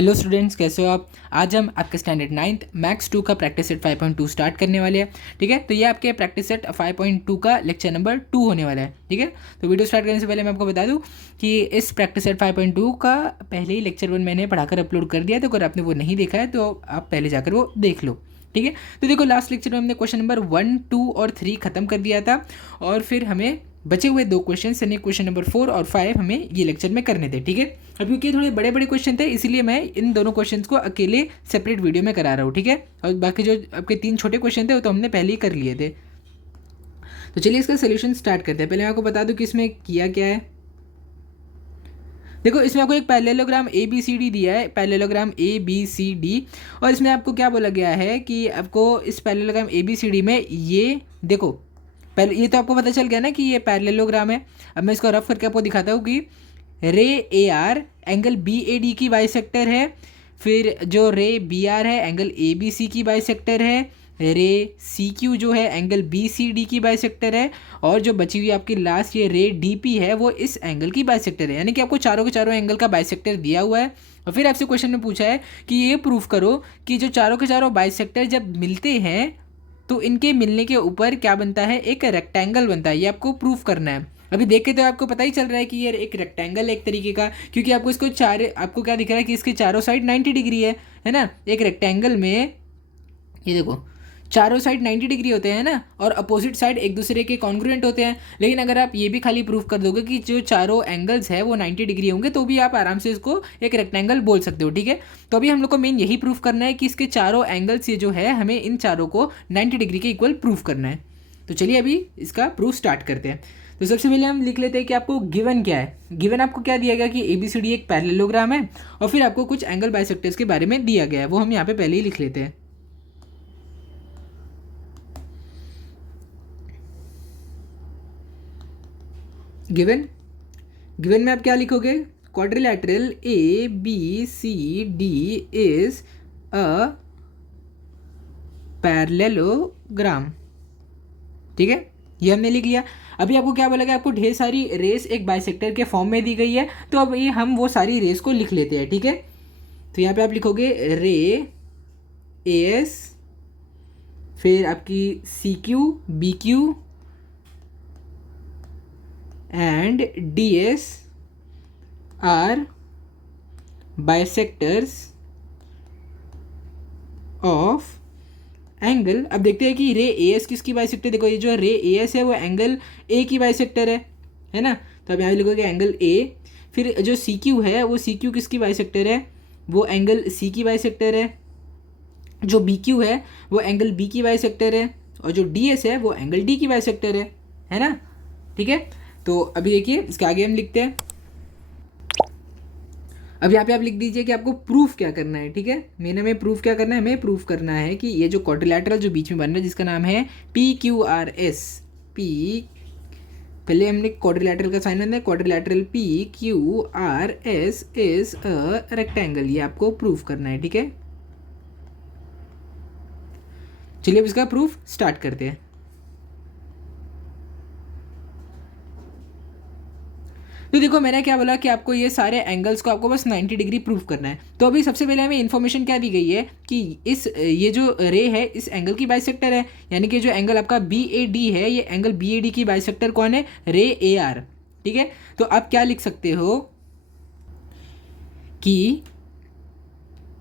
Hello students, कैसे हो आप। आज हम आपके स्टैंडर्ड 9th मैथ्स 2 का प्रैक्टिस सेट 5.2 स्टार्ट करने वाले हैं। ठीक है, तो ये आपके प्रैक्टिस सेट 5.2 का लेक्चर नंबर 2 होने वाला है। ठीक है, तो वीडियो स्टार्ट करने से पहले मैं आपको बता दूं कि इस प्रैक्टिस सेट 5.2 का पहले ही लेक्चर 1 मैंने पढ़ाकर अपलोड कर दिया है, तो अगर आपने वो नहीं देखा है तो आप पहले जाकर वो देख लो। ठीक है, तो देखो लास्ट लेक्चर में हमने क्वेश्चन नंबर 1, 2 और 3 खत्म कर दिया था, और फिर हमें बचे हुए 2 क्वेश्चन यानी क्वेश्चन नंबर 4 और 5 हमें ये लेक्चर में करने थे। ठीक है, अब क्योंकि थोड़े बड़े बड़े क्वेश्चन थे इसलिए मैं इन दोनों क्वेश्चंस को अकेले सेपरेट वीडियो में करा रहा हूँ। ठीक है, और बाकी जो आपके 3 छोटे क्वेश्चन थे वो तो हमने पहले ही कर लिए थे। तो चलिए इसका सोल्यूशन स्टार्ट करते हैं। पहले मैं आपको बता दूं कि इसमें किया क्या है। देखो, इसमें आपको एक parallelogram A B C D दिया है, parallelogram A B C D, और इसमें आपको क्या बोला गया है कि आपको इस parallelogram A B C D में ये देखो, पहले ये तो आपको पता चल गया ना कि ये पैरेललोग्राम है। अब मैं इसको रफ करके आपको दिखाता हूँ कि ray A R angle B A D की बाइसेक्टर है, फिर जो रे बी आर है एंगल ए बी सी की बाइसेक्टर है, रे सी क्यू जो है एंगल बी सी डी की बाइसेक्टर है, और जो बची हुई आपकी लास्ट ये रे डी पी है वो इस एंगल की बाइसेक्टर है। यानी कि आपको चारों के चारों एंगल का बाइसेक्टर दिया हुआ है, और फिर आपसे क्वेश्चन में पूछा है कि ये प्रूफ करो कि जो चारों के चारों बाइसेक्टर जब मिलते हैं तो इनके मिलने के ऊपर क्या बनता है, एक रेक्टेंगल बनता है। ये आपको प्रूफ करना है। अभी देख के तो आपको पता ही चल रहा है कि ये एक रेक्टेंगल है एक तरीके का, क्योंकि आपको इसको आपको क्या दिख रहा है कि इसके चारों साइड 90 डिग्री है ना। एक रेक्टेंगल में ये देखो चारों साइड 90 डिग्री होते हैं ना, और अपोजिट साइड एक दूसरे के कॉन्ग्रुएंट होते हैं। लेकिन अगर आप ये भी खाली प्रूफ कर दोगे कि जो चारों एंगल्स है वो 90 डिग्री होंगे तो भी आप आराम से इसको एक रेक्टेंगल बोल सकते हो। ठीक है, तो अभी हम लोग को मेन यही प्रूफ करना है कि इसके चारों एंगल्स ये जो है हमें इन चारों को 90 डिग्री के इक्वल प्रूफ करना है। तो चलिए अभी इसका प्रूफ स्टार्ट करते हैं। तो सबसे पहले हम लिख लेते हैं कि आपको गिवन क्या है। गिवन आपको क्या दिया गया कि ABCD एक पैरेललोग्राम है, और फिर आपको कुछ एंगल बाइसेक्टर्स के बारे में दिया गया है, वो हम यहाँ पे पहले ही लिख लेते हैं। गिवन गिवन में आप क्या लिखोगे, quadrilateral ABCD is a parallelogram. ठीक है, ये हमने लिख लिया। अभी आपको क्या बोला गया, आपको ढेर सारी रेस एक बाइसेक्टर के फॉर्म में दी गई है, तो अब ये हम वो सारी रेस को लिख लेते हैं। ठीक है, तो यहाँ पे आप लिखोगे रे AS, फिर आपकी CQ BQ and DS are bisectors of angle. अब देखते हैं कि रे AS किसकी बाइसेक्टर। देखो ये जो रे AS है वो एंगल A की बाइसेक्टर है ना। तो अब यहाँ लिखोगे एंगल A। फिर जो CQ है वो CQ किसकी बाइसेक्टर है, वो एंगल C की बाइसेक्टर है। जो BQ है वो एंगल B की बाइसेक्टर है, और जो DS है वो एंगल D की बाइसेक्टर है ना। ठीक है, तो अभी देखिए इसके आगे हम लिखते हैं। अब यहाँ पे आप लिख दीजिए कि आपको प्रूफ क्या करना है। ठीक है, मैंने हमें प्रूफ क्या करना है, हमें प्रूफ करना है कि ये जो क्वाड्रिलैटरल जो बीच में बन रहा है जिसका नाम है PQRS, पहले हमने क्वाड्रिलैटरल का साइन बनना है, quadrilateral PQRS is a rectangle. ये आपको प्रूफ करना है। ठीक है, चलिए अब इसका प्रूफ स्टार्ट करते हैं। तो देखो मैंने क्या बोला कि आपको ये सारे एंगल्स को आपको बस 90 डिग्री प्रूफ करना है। तो अभी सबसे पहले हमें इन्फॉर्मेशन क्या दी गई है कि ये जो रे है इस एंगल की बाइसेक्टर है, यानी कि जो एंगल आपका BAD है ये एंगल BAD की बाइसेक्टर कौन है, रे AR। ठीक है, तो आप क्या लिख सकते हो कि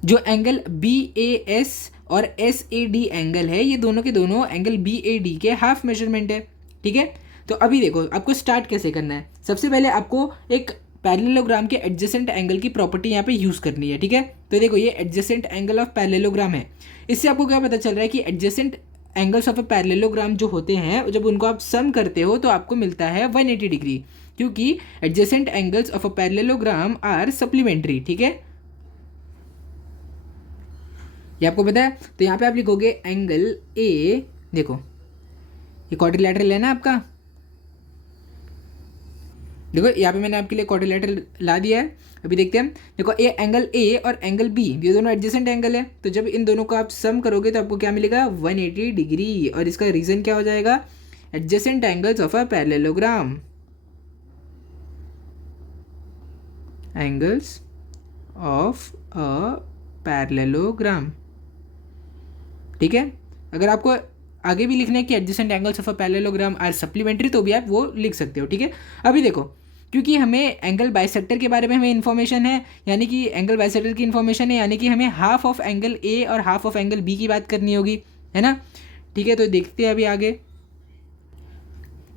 जो एंगल BAS और SAD एंगल है ये दोनों के दोनों एंगल BAD के हाफ मेजरमेंट है। ठीक है, तो अभी देखो आपको स्टार्ट कैसे करना है। सबसे पहले आपको एक पैरेललोग्राम के एडजेसेंट एंगल की प्रॉपर्टी यहाँ पे यूज़ करनी है। ठीक है, तो देखो ये एडजेसेंट एंगल ऑफ पैरेललोग्राम है। इससे आपको क्या पता चल रहा है कि adjacent angles of a parallelogram जो होते हैं जब उनको आप सम करते हो तो आपको मिलता है 180 डिग्री, क्योंकि adjacent angles of a parallelogram are supplementary. ठीक है, ये आपको पता है। तो यहाँ पे आप लिखोगे एंगल A, देखो ये क्वाड्रिलैटरल है ना आपका, देखो यहाँ पे मैंने आपके लिए क्वाड्रिलैटरल ला दिया है। अभी देखते हैं, देखो ए एंगल A और एंगल B ये दोनों एडजेसेंट एंगल है, तो जब इन दोनों को आप सम करोगे तो आपको क्या मिलेगा, 180 डिग्री। और इसका रीज़न क्या हो जाएगा, adjacent angles of a parallelogram, angles of a parallelogram. ठीक है, अगर आपको आगे भी लिखना है कि adjacent angles of a parallelogram are supplementary तो भी आप वो लिख सकते हो। ठीक है, अभी देखो क्योंकि हमें एंगल बाइसेक्टर के बारे में हमें इन्फॉर्मेशन है, यानी कि एंगल बाइसेक्टर की इन्फॉर्मेशन है, यानी कि हमें हाफ ऑफ एंगल ए और हाफ ऑफ एंगल बी की बात करनी होगी, है ना। ठीक है, तो देखते हैं अभी आगे,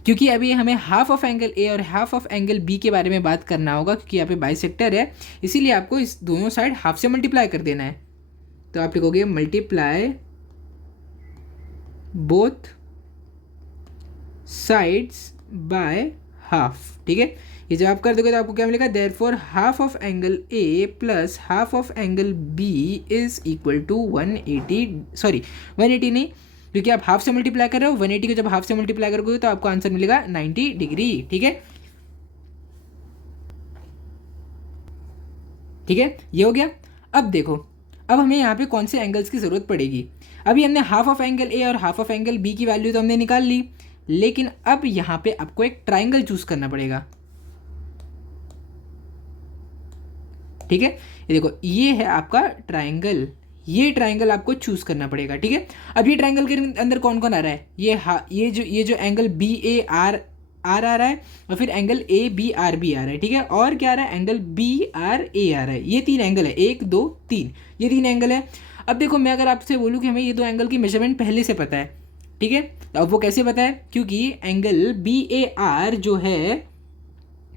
क्योंकि अभी हमें हाफ ऑफ एंगल ए और हाफ ऑफ एंगल बी के बारे में बात करना होगा, क्योंकि यहाँ पे बाइसेक्टर है, इसीलिए आपको इस दोनों साइड हाफ से मल्टीप्लाई कर देना है। तो आप लिखोगे multiply both sides by half. ठीक है, ये जब आप कर दोगे तो आपको क्या मिलेगा, therefore half of angle A plus half of angle B is equal to 180, sorry 180 नहीं, क्योंकि आप हाफ से मल्टीप्लाई कर रहे हो, 180 को जब हाफ से मल्टीप्लाई करोगे तो आपको आंसर मिलेगा 90 डिग्री। ठीक है, ठीक है, ये हो गया। अब देखो, अब हमें यहाँ पे कौन से एंगल्स की ज़रूरत पड़ेगी। अभी हमने हाफ ऑफ एंगल ए और हाफ ऑफ एंगल बी की वैल्यू तो हमने निकाल ली, लेकिन अब यहाँ पे आपको एक ट्राइंगल चूज करना पड़ेगा। ठीक है, ये देखो ये है आपका ट्राइंगल, ये ट्राइंगल आपको चूज करना पड़ेगा। ठीक है, अब ये ट्राइंगल के अंदर कौन कौन आ रहा है, ये जो angle B A R R आ रहा है, और फिर angle A B R B आ रहा है। ठीक है, और क्या आ रहा है, एंगल बी आर ए आ रहा है। ये तीन एंगल है, 1 2 3, ये तीन एंगल है। अब देखो मैं अगर आपसे बोलूँ कि हमें ये दो एंगल की मेजरमेंट पहले से पता है, ठीक है, तो अब वो कैसे पता है, क्योंकि एंगल बी ए आर जो है,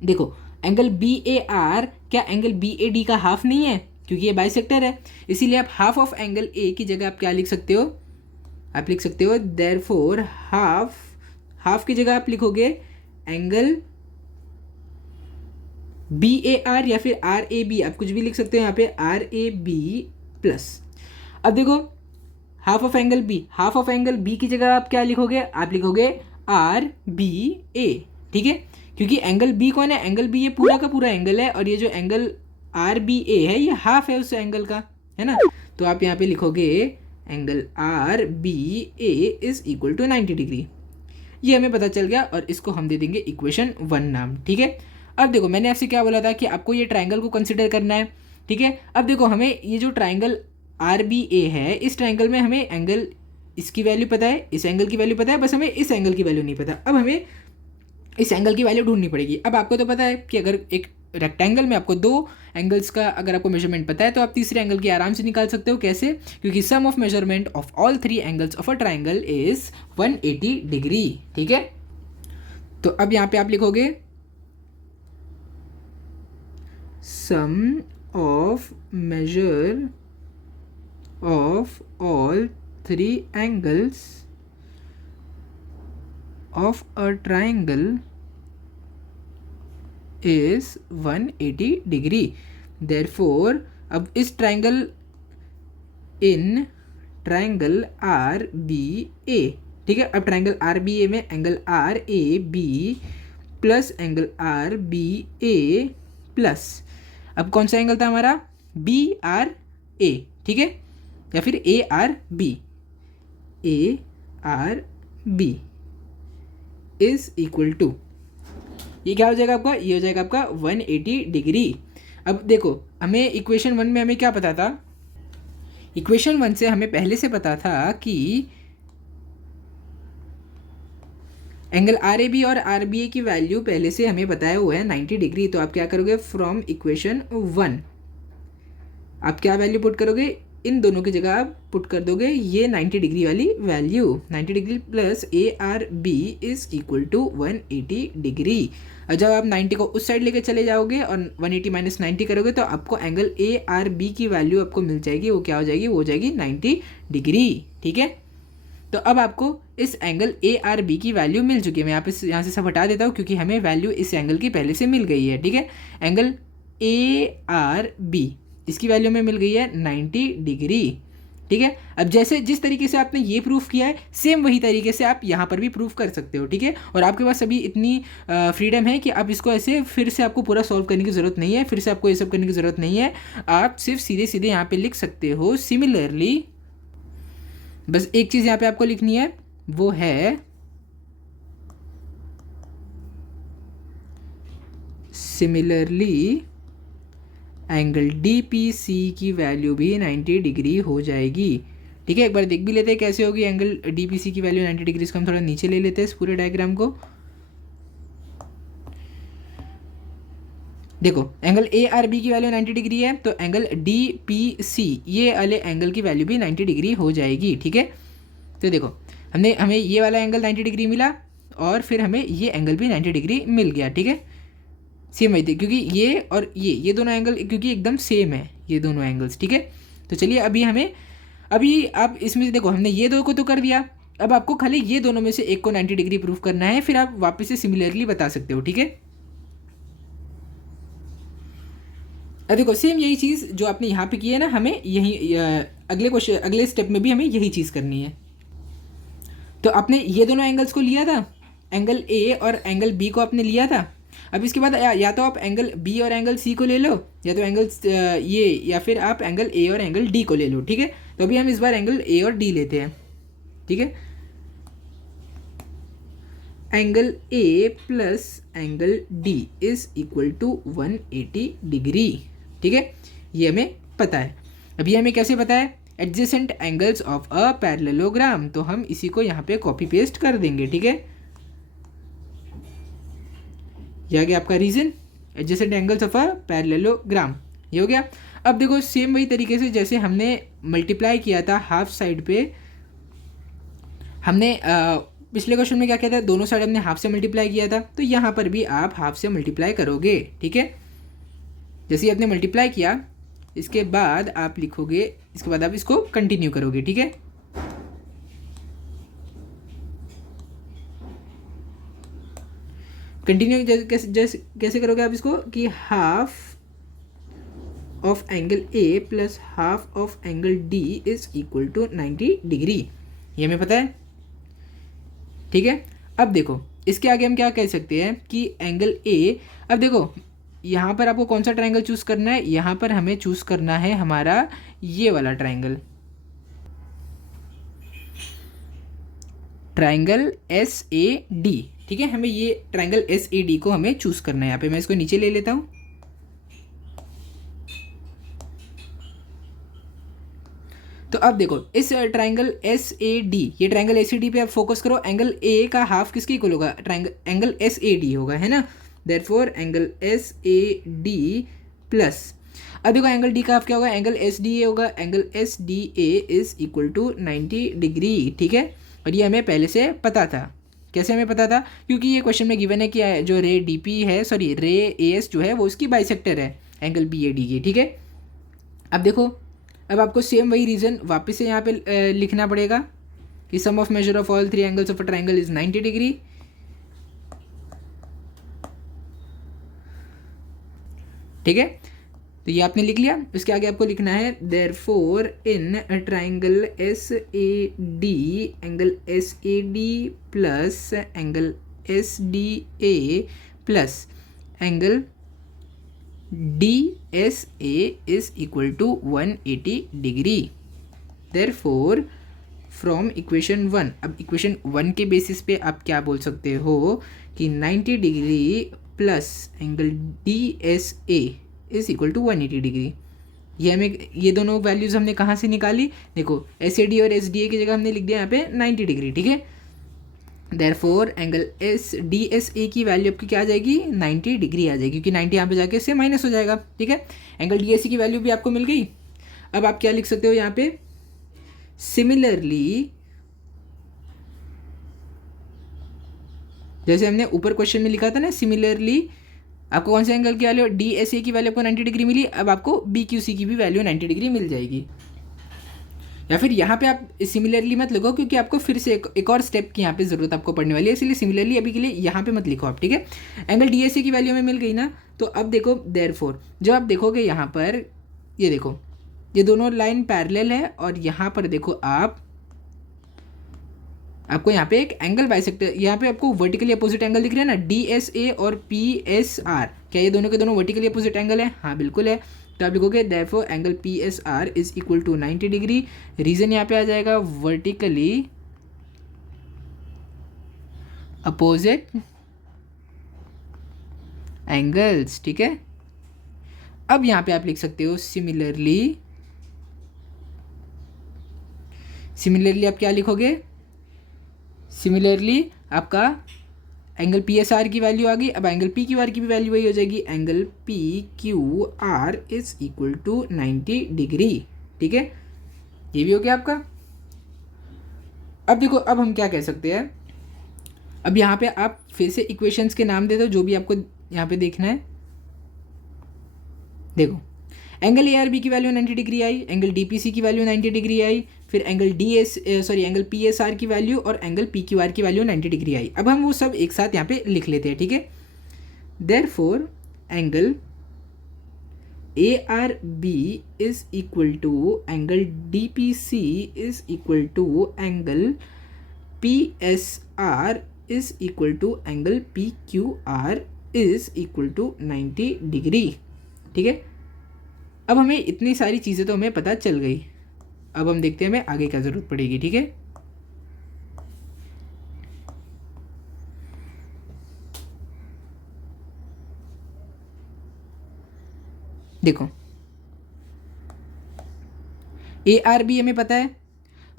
देखो एंगल बी ए आर क्या एंगल बी ए डी का हाफ नहीं है, क्योंकि ये बाइसेक्टर है, इसीलिए आप हाफ ऑफ एंगल ए की जगह आप क्या लिख सकते हो, आप लिख सकते हो देयरफॉर हाफ की जगह आप लिखोगे एंगल बी ए आर या फिर आर ए बी, आप कुछ भी लिख सकते हो यहाँ पे, आर ए बी प्लस। अब देखो हाफ ऑफ एंगल बी की जगह आप क्या लिखोगे, आप लिखोगे आर बी ए। ठीक है, क्योंकि एंगल बी कौन है, एंगल बी ये पूरा का पूरा एंगल है, और ये जो एंगल आर बी ए है ये हाफ है उस एंगल का, है ना। तो आप यहाँ पे लिखोगे angle R B A is equal to 90 degree. ये हमें पता चल गया, और इसको हम दे देंगे इक्वेशन 1 नाम। ठीक है, अब देखो मैंने आपसे क्या बोला था कि आपको ये ट्राइंगल को कंसिडर करना है। ठीक है, अब देखो हमें ये जो ट्राइंगल आर बी ए है, इस ट्राइंगल में हमें एंगल इसकी वैल्यू पता है, इस एंगल की वैल्यू पता है, बस हमें इस एंगल की वैल्यू नहीं पता। अब हमें इस एंगल की वैल्यू ढूंढनी पड़ेगी। अब आपको तो पता है कि अगर एक रेक्टेंगल में आपको दो एंगल्स का अगर आपको मेजरमेंट पता है, तो आप तीसरे एंगल की आराम से निकाल सकते हो। कैसे, क्योंकि sum of measurement of all three angles of a triangle is 180 degree. ठीक है, तो अब यहाँ पे आप लिखोगे sum of measure of all three angles of a triangle is 180 degree. therefore अब इस triangle in triangle R B A, ठीक है, अब ट्राइंगल आर बी ए में angle R A B plus angle R B A plus, अब कौन सा angle था हमारा, बी आर ए। ठीक है, या फिर A R B is equal to, ये क्या हो जाएगा आपका, ये हो जाएगा आपका 180 डिग्री। अब देखो हमें इक्वेशन 1 में हमें क्या पता था, इक्वेशन 1 से हमें पहले से पता था कि एंगल आर ए बी और आर बी ए की वैल्यू पहले से हमें बताया हुआ है 90 डिग्री। तो आप क्या करोगे, फ्रॉम इक्वेशन 1 आप क्या वैल्यू पुट करोगे, इन दोनों की जगह आप पुट कर दोगे ये 90 डिग्री वाली value, 90 degree plus A R B is equal to 180 degree. और जब आप 90 को उस साइड लेके चले जाओगे और 180 माइनस 90 करोगे तो आपको एंगल ए आर बी की वैल्यू आपको मिल जाएगी, वो क्या हो जाएगी, वो हो जाएगी 90 डिग्री। ठीक है, तो अब आपको इस एंगल ए आर बी की वैल्यू मिल चुकी है। मैं यहाँ से सब हटा देता हूँ क्योंकि हमें वैल्यू इस एंगल की पहले से मिल गई है। ठीक है, एंगल ए आर बी इसकी वैल्यू में मिल गई है 90 डिग्री। ठीक है, अब जैसे जिस तरीके से आपने ये प्रूफ किया है, सेम वही तरीके से आप यहाँ पर भी प्रूफ कर सकते हो। ठीक है, और आपके पास अभी इतनी फ्रीडम है कि आप इसको ऐसे फिर से आपको पूरा सॉल्व करने की ज़रूरत नहीं है, फिर से आपको ये सब करने की ज़रूरत नहीं है, आप सिर्फ सीधे सीधे यहाँ पे लिख सकते हो सिमिलरली। बस एक चीज़ यहाँ पे आपको लिखनी है, वो है similarly angle D P C की वैल्यू भी 90 डिग्री हो जाएगी। ठीक है, एक बार देख भी लेते हैं कैसे होगी एंगल डी पी सी की वैल्यू 90 डिग्री। इसको हम थोड़ा नीचे ले लेते हैं इस पूरे डायग्राम को। देखो एंगल ए आर बी की वैल्यू 90 डिग्री है, तो एंगल डी पी सी ये वाले एंगल की वैल्यू भी 90 डिग्री हो जाएगी। ठीक है, तो देखो हमें ये वाला एंगल 90 डिग्री मिला और फिर हमें ये एंगल भी 90 डिग्री मिल गया। ठीक है, सेम वही थी क्योंकि ये और ये दोनों एंगल क्योंकि एकदम सेम है ये दोनों एंगल्स। ठीक है, तो चलिए अभी आप इसमें से देखो हमने ये दो को तो कर दिया, अब आपको खाली ये दोनों में से एक को 90 डिग्री प्रूफ करना है, फिर आप वापस से सिमिलरली बता सकते हो। ठीक है, अब देखो सेम यही चीज़ जो आपने यहाँ पे की है ना, हमें यही अगले स्टेप में भी हमें यही चीज़ करनी है। तो आपने ये दोनों एंगल्स को लिया था, एंगल ए और एंगल बी को आपने लिया था। अब इसके बाद या तो आप एंगल बी और एंगल सी को ले लो, या तो एंगल ये, या फिर आप एंगल ए और एंगल डी को ले लो। ठीक है, तो अभी हम इस बार एंगल ए और डी लेते हैं। ठीक है, angle A plus angle D is equal to 180 degree. ठीक है, ये हमें पता है। अभी हमें कैसे पता है? Adjacent angles of a parallelogram, तो हम इसी को यहाँ पे कॉपी पेस्ट कर देंगे। ठीक है, ये आ गया आपका reason, adjacent angles of a parallelogram, ये हो गया। अब देखो सेम वही तरीके से जैसे हमने मल्टीप्लाई किया था हाफ साइड पे, हमने पिछले क्वेश्चन में क्या किया था, दोनों साइड हमने हाफ से मल्टीप्लाई किया था, तो यहाँ पर भी आप हाफ से मल्टीप्लाई करोगे। ठीक है, जैसे ही आपने मल्टीप्लाई किया इसके बाद आप लिखोगे, इसके बाद आप इसको कंटिन्यू करोगे। ठीक है, कंटिन्यू कैसे करोगे आप इसको कि half of angle A plus half of angle D is equal to 90 degree, ये हमें पता है। ठीक है, अब देखो इसके आगे हम क्या कह सकते हैं कि एंगल ए, अब देखो यहाँ पर आपको कौन सा ट्रायंगल चूज करना है, यहाँ पर हमें चूज करना है हमारा ये वाला triangle, triangle S A D. ठीक है, हमें ये ट्रायंगल एस ए डी को हमें चूज करना है। यहाँ पे मैं इसको नीचे ले लेता हूँ। तो अब देखो इस ट्रायंगल एस ए डी, ये ट्रायंगल एस ए डी पे आप फोकस करो। एंगल ए का हाफ किसके इक्वल होगा? Triangle angle S A D होगा, है ना। Therefore angle S A D plus, अब देखो एंगल डी का हाफ क्या होगा? एंगल एस डी ए होगा। Angle S D A is equal to 90 degree. ठीक है, और ये हमें पहले से पता था। कैसे हमें पता था? क्योंकि ये क्वेश्चन में गिवन है कि जो रे डी पी है, सॉरी रे ए एस जो है वो उसकी बाइसेक्टर है एंगल बी ए डी की। ठीक है, अब देखो अब आपको सेम वही रीज़न वापस से यहाँ पे लिखना पड़ेगा कि sum of measure of all three angles of a triangle is 90 degree. ठीक है, तो ये आपने लिख लिया। इसके आगे आपको लिखना है therefore in triangle S A D, angle S A D plus angle S D A plus angle D S A is equal to 180 degree. Therefore from equation 1, अब इक्वेशन 1 के बेसिस पे आप क्या बोल सकते हो कि 90 degree plus angle D S A is equal to 180 degree. ये हमें ये दोनों वैल्यूज़ हमने कहाँ से निकाली? देखो एस ए डी और एस डी ए की जगह हमने लिख दिया यहाँ पे 90 डिग्री। ठीक है, therefore angle S D S ए की वैल्यू आपकी क्या आ जाएगी? 90 डिग्री आ जाएगी, क्योंकि 90 यहाँ पे जाके इससे माइनस हो जाएगा। ठीक है, एंगल डी एस ए की वैल्यू भी आपको मिल गई। अब आप क्या लिख सकते हो यहाँ पे? सिमिलरली, जैसे हमने ऊपर क्वेश्चन में लिखा था ना, सिमिलरली आपको कौन से एंगल की वैल्यू? डी एस ए की वैल्यू आपको 90 डिग्री मिली। अब आपको बी क्यू सी की भी वैल्यू 90 डिग्री मिल जाएगी। या फिर यहाँ पे आप सिमिलरली मत लिखो, क्योंकि आपको फिर से एक और स्टेप की यहाँ पे ज़रूरत आपको पड़ने वाली है, इसलिए सिमिलरली अभी के लिए यहाँ पे मत लिखो आप। ठीक है, एंगल डी एस ए की वैल्यू हमें मिल गई ना। तो अब देखो देयरफॉर जब आप देखोगे यहाँ पर, ये देखो ये दोनों लाइन पैरेलल है, और यहाँ पर देखो आपको यहाँ पे एक एंगल बाइसेक्टर, यहाँ पे आपको वर्टिकली अपोजिट एंगल दिख रहा है ना, डी एस ए और पी एस आर। क्या ये दोनों के दोनों वर्टिकली अपोजिट एंगल है? हाँ बिल्कुल है। तो आप लिखोगे therefore angle P S R is equal to 90 degree. Reason यहाँ पे आ जाएगा वर्टिकली अपोजिट एंगल्स। ठीक है, अब यहाँ पे आप लिख सकते हो सिमिलरली आप क्या लिखोगे, सिमिलरली आपका एंगल पी एस आर की वैल्यू आ गई। अब एंगल पी क्यू आर की भी वैल्यू वही हो जाएगी, angle P Q R is equal to 90 degree. ठीक है, ये भी हो गया आपका। अब देखो, अब हम क्या कह सकते हैं, अब यहाँ पे आप फिर से इक्वेशंस के नाम दे दो जो भी आपको यहाँ पे देखना है। देखो, एंगल ए आर बी की वैल्यू 90 डिग्री आई, एंगल डी पी सी की वैल्यू 90 डिग्री आई, फिर angle angle P S R की वैल्यू और एंगल पी क्यू आर की वैल्यू 90 डिग्री आई। अब हम वो सब एक साथ यहाँ पे लिख लेते हैं। ठीक है, therefore angle A R B is equal to angle D P C is equal to angle P S R is equal to angle P Q R is equal to 90 degree. ठीक है, अब हमें इतनी सारी चीज़ें तो हमें पता चल गई। अब हम देखते हैं हमें आगे क्या ज़रूरत पड़ेगी। ठीक है, देखो ए आर बी हमें पता है,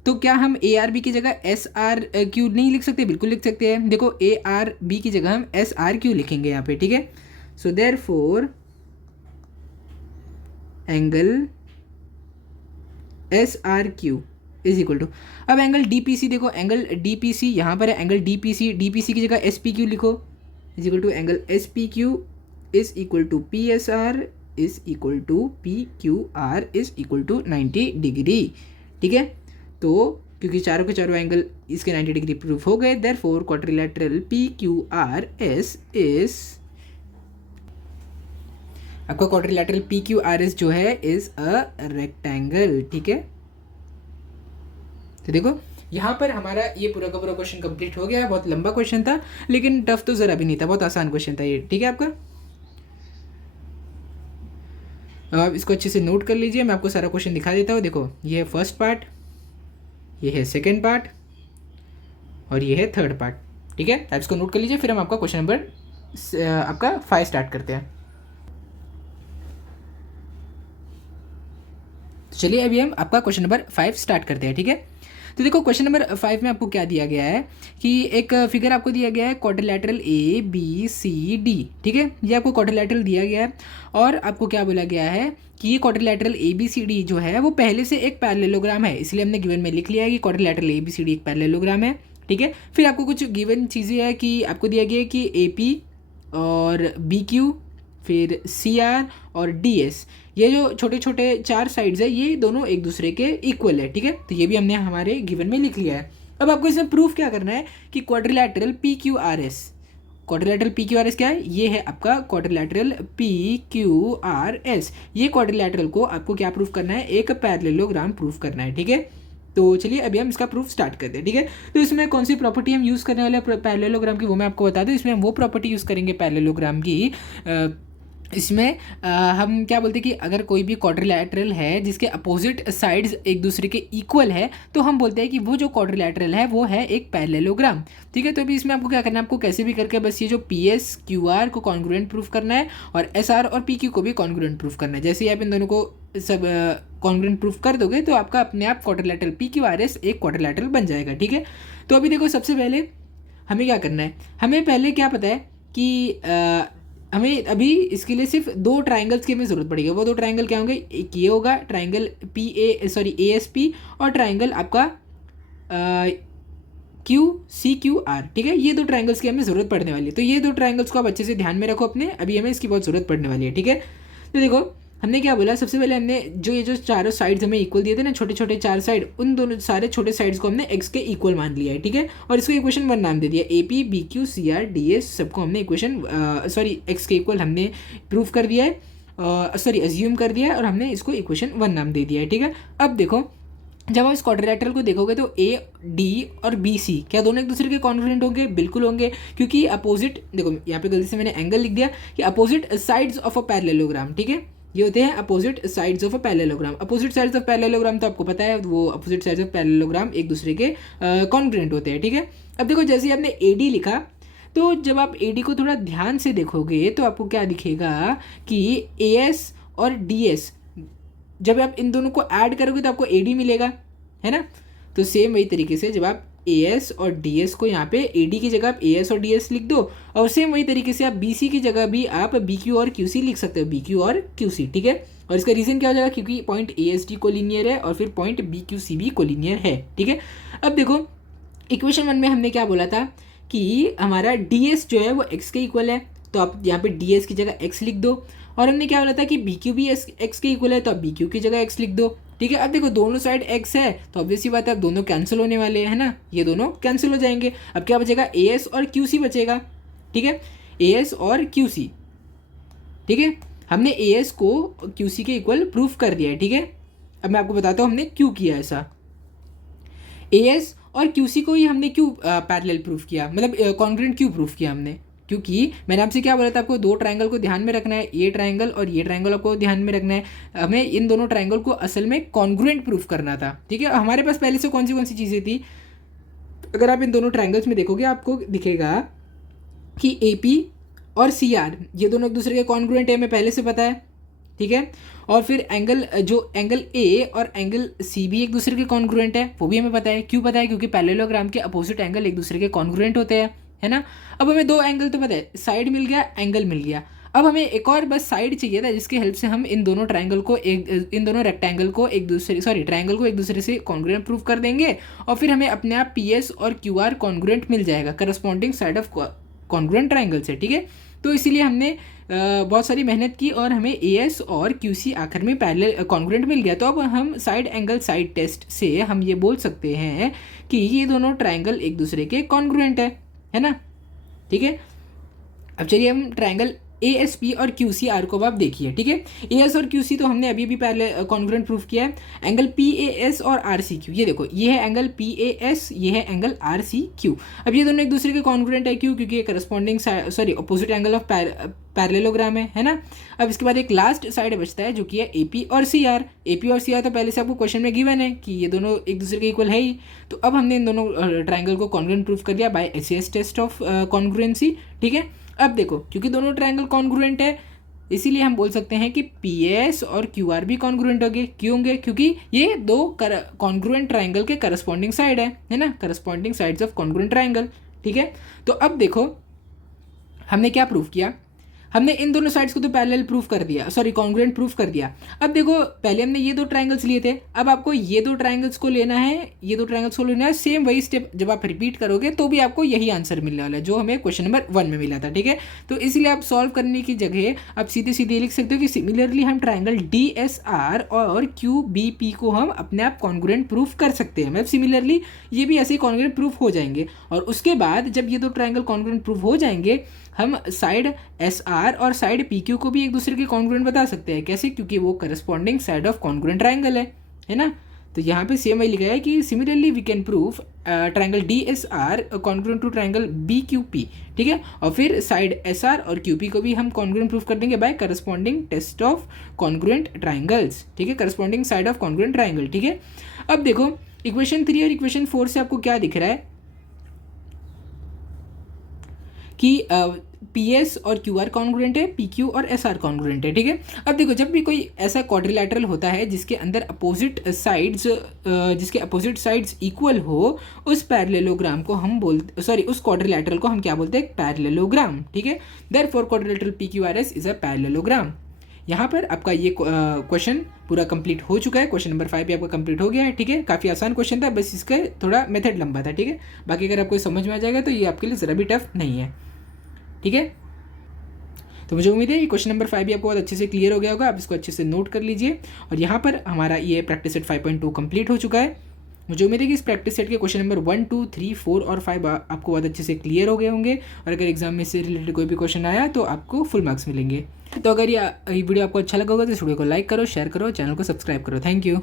तो क्या हम ए आर बी की जगह एस आर क्यू नहीं लिख सकते? बिल्कुल लिख सकते हैं। देखो, ए आर बी की जगह हम एस आर क्यू लिखेंगे यहाँ पे। ठीक है, so therefore angle S R Q is equal to, अब एंगल डी पी सी, देखो एंगल डी पी सी यहाँ पर है, एंगल डी पी सी की जगह एस पी क्यू लिखो, is equal to angle S P Q is equal to P S R is equal to P Q R is equal to 90 degree. ठीक है, तो क्योंकि चारों के चारों एंगल इसके 90 डिग्री प्रूफ हो गए, therefore quadrilateral P Q R S is, आपका quadrilateral P Q R S जो है इज अ रेक्टेंगल। ठीक है, तो देखो यहाँ पर हमारा ये पूरा का पूरा क्वेश्चन कंप्लीट हो गया है। बहुत लंबा क्वेश्चन था लेकिन टफ तो ज़रा भी नहीं था, बहुत आसान क्वेश्चन था ये। ठीक है, आपका आप इसको अच्छे से नोट कर लीजिए। मैं आपको सारा क्वेश्चन दिखा देता हूँ। देखो, ये है फर्स्ट पार्ट, ये है सेकेंड पार्ट और ये है थर्ड पार्ट। ठीक है, आप इसको नोट कर लीजिए, फिर हम आपका क्वेश्चन नंबर आपका 5 स्टार्ट करते हैं। तो चलिए अभी हम आपका क्वेश्चन नंबर 5 स्टार्ट करते हैं। ठीक है, तो देखो क्वेश्चन नंबर 5 में आपको क्या दिया गया है कि एक फिगर आपको दिया गया है quadrilateral A B C D. ठीक है, ये आपको क्वाड्रिलेटरल दिया गया है और आपको क्या बोला गया है कि ये quadrilateral A B C D जो है वो पहले से एक पैरेललोग्राम है, इसलिए हमने गिवन में लिख लिया है कि quadrilateral A B C D एक पैरेललोग्राम है। ठीक है, फिर आपको कुछ गिवन चीज़ें है कि आपको दिया गया है कि ए पी और बी क्यू, फिर सी आर और डी एस, ये जो छोटे छोटे 4 साइड्स है ये दोनों एक दूसरे के इक्वल है। ठीक है, तो ये भी हमने हमारे गिवन में लिख लिया है। अब आपको इसमें प्रूफ क्या करना है कि quadrilateral P Q R S, quadrilateral P Q R S क्या है? ये है आपका quadrilateral P Q R S. ये क्वाड्रिलेटरल को आपको क्या प्रूफ करना है? एक पैरेललोग्राम प्रूफ करना है। ठीक है, तो चलिए अभी हम इसका प्रूफ स्टार्ट करते हैं। ठीक है, तो इसमें कौन सी प्रॉपर्टी हम यूज़ करने वाले हैं पैरेललोग्राम की, वो मैं आपको बता दूँ। इसमें हम वो प्रॉपर्टी यूज़ करेंगे पैरेललोग्राम की, इसमें हम क्या बोलते हैं कि अगर कोई भी क्वाड्रिलेटरल है जिसके अपोजिट साइड्स एक दूसरे के इक्वल है तो हम बोलते हैं कि वो जो क्वाड्रिलेटरल है वो है एक पैरेललोग्राम। ठीक है, तो अभी इसमें आपको क्या करना है, आपको कैसे भी करके बस ये जो पी एस क्यू आर को कॉन्ग्रुएंट प्रूफ करना है और एस आर और पी क्यू को भी कॉन्ग्रुएंट प्रूफ करना है। जैसे ही आप इन दोनों को सब कॉन्ग्रुएंट प्रूफ कर दोगे तो आपका अपने आप quadrilateral P Q R S एक क्वाड्रिलेटरल बन जाएगा। ठीक है, तो अभी देखो सबसे पहले हमें क्या करना है, हमें पहले क्या पता है कि हमें अभी इसके लिए सिर्फ 2 ट्राइंगल्स की हमें ज़रूरत पड़ेगी। वो 2 ट्राइंगल क्या होंगे? एक ये होगा ट्राइंगल ए एस पी और ट्राइंगल आपका क्यू सी क्यू आर। ठीक है, ये 2 ट्राइंगल्स की हमें ज़रूरत पड़ने वाली है। तो ये 2 ट्राइंगल्स को आप अच्छे से ध्यान में रखो अपने, अभी हमें इसकी बहुत ज़रूरत पड़ने वाली है। ठीक है, तो देखो हमने क्या बोला, सबसे पहले हमने ये जो चारों साइड्स हमें इक्वल दिए थे ना, छोटे छोटे 4 साइड, उन दोनों सारे छोटे साइड्स को हमने एक्स के इक्वल मान लिया है। ठीक है, और इसको इक्वेशन 1 नाम दे दिया। A P B Q C R D S सबको हमने इक्वेशन एक्स के इक्वल हमने प्रूव कर दिया है, अज्यूम कर दिया है और हमने इसको इक्वेशन 1 नाम दे दिया है। ठीक है, अब देखो जब आप इस क्वाड्रिलेटरल को देखोगे तो ए डी और बी सी क्या दोनों एक दूसरे के कॉन्ग्रुएंट होंगे? बिल्कुल होंगे, क्योंकि अपोजिट, देखो यहाँ पे गलती से मैंने एंगल लिख दिया कि opposite sides of a parallelogram. ठीक है, ये होते हैं opposite sides of a parallelogram. Opposite sides of parallelogram तो आपको पता है, वो अपोजिट साइड्स ऑफ पैरेललोग्राम एक दूसरे के कॉन्ग्रुएंट होते हैं। ठीक है, अब देखो जैसे आपने ए डी लिखा तो जब आप ए डी को थोड़ा ध्यान से देखोगे तो आपको क्या दिखेगा कि ए एस और DS, जब आप इन दोनों को ऐड करोगे तो आपको AD मिलेगा, है ना। तो सेम वही तरीके से जब आप AS और DS को यहाँ पे AD की जगह आप AS और DS लिख दो, और सेम वही तरीके से आप BC की जगह भी आप BQ और QC लिख सकते हो, BQ और QC, ठीक है। और इसका रीज़न क्या हो जाएगा, क्योंकि पॉइंट ASD कोलिनियर है और फिर पॉइंट BQC भी कोलिनियर है, ठीक है। अब देखो इक्वेशन 1 में हमने क्या बोला था कि हमारा DS जो है वो x के इक्वल है, तो आप यहाँ पे DS की जगह x लिख दो। और हमने क्या बोला था कि BQ भी x के इक्वल है, तो आप BQ की जगह x लिख दो, ठीक है। अब देखो दोनों साइड x है तो ऑब्वियसली बात है अब दोनों कैंसिल होने वाले हैं, है ना, ये दोनों कैंसिल हो जाएंगे। अब क्या बचेगा, AS और QC बचेगा, ठीक है, AS और QC, ठीक है। हमने AS को QC के इक्वल प्रूफ कर दिया है, ठीक है। अब मैं आपको बताता हूँ हमने क्यों किया ऐसा। AS और QC को ही हमने क्यों पैरेलल प्रूफ किया, मतलब कॉन्ग्रुएंट क्यों प्रूफ किया हमने, क्योंकि मैंने आपसे क्या बोला था, आपको दो ट्रायंगल को ध्यान में रखना है, ये ट्रायंगल और ये ट्रायंगल आपको ध्यान में रखना है। हमें इन दोनों ट्रायंगल को असल में कॉन्ग्रुएंट प्रूफ करना था, ठीक है। हमारे पास पहले से कौन सी चीज़ें थी, अगर आप इन दोनों ट्रायंगल्स में देखोगे आपको दिखेगा कि AP और CR ये दोनों एक दूसरे के कॉन्ग्रुएंट है, हमें पहले से पता है, ठीक है। और फिर एंगल A और एंगल C भी एक दूसरे के कॉन्ग्रुएंट है, वो भी हमें पता है। क्यों पता है, क्योंकि पैरेललोग्राम के अपोजिट एंगल एक दूसरे के कॉन्ग्रुएंट होते हैं, है ना। अब हमें दो एंगल तो पता है, साइड मिल गया, एंगल मिल गया। अब हमें एक और बस साइड चाहिए था जिसके हेल्प से हम इन दोनों ट्रायंगल को इन दोनों रेक्टेंगल को ट्रायंगल को एक दूसरे से कॉन्ग्रुएंट प्रूफ कर देंगे, और फिर हमें अपने आप PS और QR कॉन्ग्रुएंट मिल जाएगा corresponding side of congruent triangle से, ठीक है। तो इसीलिए हमने बहुत सारी मेहनत की और हमें AS और QC आखिर में पैरेलल कॉन्ग्रुएंट मिल गया। तो अब हम साइड एंगल साइड टेस्ट से हम ये बोल सकते हैं कि ये दोनों ट्रायंगल एक दूसरे के कॉन्ग्रुएंट है ना, ठीक है। अब चलिए हम ट्रायंगल ASP और QCR को अब आप देखिए, ठीक है। AS और QC तो हमने अभी पहले कॉन्ग्रुएंट प्रूफ किया है। एंगल PAS और RCQ, ये देखो ये है एंगल PAS, ये है एंगल RCQ। अब ये दोनों एक दूसरे के कॉन्ग्रुएंट है, क्यों, क्योंकि ये corresponding opposite angle of parallelogram है ना। अब इसके बाद एक लास्ट साइड बचता है जो कि है AP और CR। AP और CR तो पहले से आपको क्वेश्चन में गिवन है कि ये दोनों एक दूसरे के इक्वल है ही। तो अब हमने इन दोनों ट्रायंगल को कॉन्ग्रुएंट प्रूफ कर दिया by SES test of congruency, ठीक है। अब देखो क्योंकि दोनों ट्रायंगल कॉन्ग्रुएंट है इसीलिए हम बोल सकते हैं कि PS और QR भी कॉन्ग्रुएंट होंगे। क्यों होंगे, क्योंकि ये दो कॉन्ग्रुएंट ट्रायंगल के करस्पॉन्डिंग साइड है ना, corresponding sides of congruent triangle, ठीक है। तो अब देखो हमने क्या प्रूफ किया, हमने इन दोनों साइड्स को तो पैरेलल प्रूफ कर दिया, कॉन्ग्रुएंट प्रूफ कर दिया। अब देखो पहले हमने ये दो ट्रायंगल्स लिए थे, अब आपको ये दो ट्रायंगल्स को लेना है, सेम वही स्टेप जब आप रिपीट करोगे तो भी आपको यही आंसर मिलने वाला है जो हमें क्वेश्चन नंबर 1 में मिला था, ठीक है। तो इसलिए आप सॉल्व करने की जगह आप सीधे सीधे लिख सकते हो कि सिमिलरली हम ट्रायंगल DSR और QBP को हम अपने आप कॉन्ग्रुएंट प्रूफ कर सकते हैं, मतलब सिमिलरली ये भी ऐसे ही कॉन्ग्रुएंट प्रूफ हो जाएंगे। और उसके बाद जब ये दो ट्रायंगल कॉन्ग्रुएंट प्रूफ हो जाएंगे हम साइड SR और साइड PQ को भी एक दूसरे के कॉन्ग्रुएंट बता सकते हैं। कैसे, क्योंकि वो corresponding side of congruent triangle है ना। तो यहाँ पे सेम वही लिखा है कि similarly we can proof triangle DSR congruent to triangle BQP, ठीक है। और फिर साइड SR और QP को भी हम कॉन्ग्रुएंट प्रूफ कर देंगे by corresponding test of congruent triangles, ठीक है, corresponding side of congruent triangle, ठीक है। अब देखो इक्वेशन 3 और इक्वेशन 4 से आपको क्या दिख रहा है कि PS और QR कॉन्ग्रुएंट है, PQ और SR कॉन्ग्रुएंट है, ठीक है। अब देखो जब भी कोई ऐसा क्वाड्रिलैटरल होता है जिसके अंदर अपोजिट साइड्स इक्वल हो, उस पैरेललोग्राम को हम उस क्वाड्रिलैटरल को हम क्या बोलते हैं, पैरेललोग्राम, ठीक है। Therefore quadrilateral PQRS is a parallelogram. यहाँ पर आपका ये क्वेश्चन पूरा कंप्लीट हो चुका है, क्वेश्चन नंबर 5 भी आपका कंप्लीट हो गया है, ठीक है। काफ़ी आसान क्वेश्चन था, बस इसका थोड़ा मेथड लंबा था, ठीक है। बाकी अगर आपको समझ में आ जाएगा तो ये आपके लिए ज़रा भी टफ नहीं है, ठीक है। तो मुझे उम्मीद है कि क्वेश्चन नंबर 5 भी आपको बहुत अच्छे से क्लियर हो गया होगा, आप इसको अच्छे से नोट कर लीजिए। और यहाँ पर हमारा ये प्रैक्टिस सेट 5.2 कंप्लीट हो चुका है। मुझे उम्मीद है कि इस प्रैक्टिस सेट के क्वेश्चन नंबर 1, 2, 3, 4 और 5 आपको बहुत अच्छे से क्लियर हो गए होंगे। और अगर एग्जाम में से रिलेटेड कोई भी क्वेश्चन आया तो आपको फुल मार्क्स मिलेंगे। तो अगर ये वीडियो आपको अच्छा लगा होगा तो इस वीडियो को लाइक करो, शेयर करो, चैनल को सब्सक्राइब करो। Thank you.